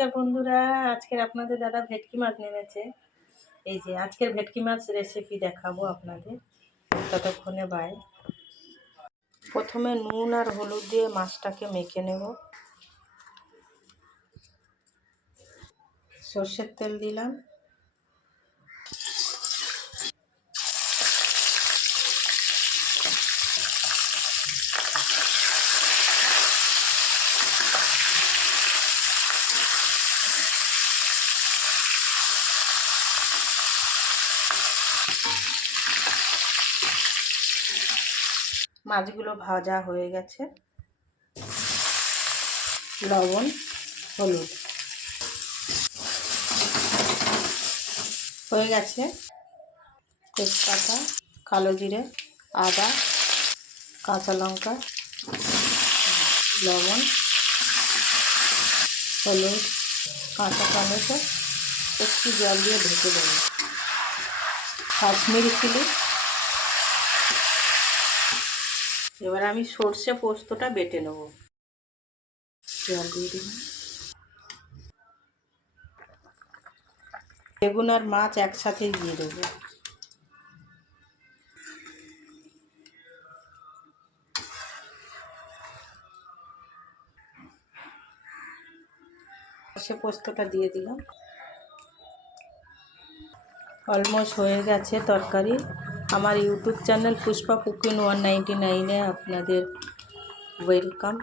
নমস্কার বন্ধুরা, আজকের আপনাদের দাদা ভেটকি মাছ এনেছে। এই যে আজকের ভেটকি মাছ রেসিপি দেখাবো আপনাদের। ততক্ষণে বাই। প্রথমে নুন আর হলুদ দিয়ে মাছটাকে মেখে নেব। সর্ষের তেল দিলাম, মাছগুলো ভাজা হয়ে গেছে। লবণ, হলুদ হয়ে গেছে। তেজপাতা, কালো জিরে, আদা, কাঁচা লঙ্কা, লবণ, হলুদ, কাঁচা টমেটো, একটু জল দিয়ে ঢেকে দেবো। কাশ্মীরি চিলি। এবার আমি সর্ষে পোস্তটা বেটে নেব। জল দিয়ে দিলাম। বেগুন আর মাছ একসাথে দিয়ে দেবো। সর্ষে পোস্তটা দিয়ে দিলাম। অলমোস্ট হয়ে গেছে তরকারি। আমার ইউটিউব চ্যানেল পুষ্পা কুকিং 199-এ আপনাদের ওয়েলকাম।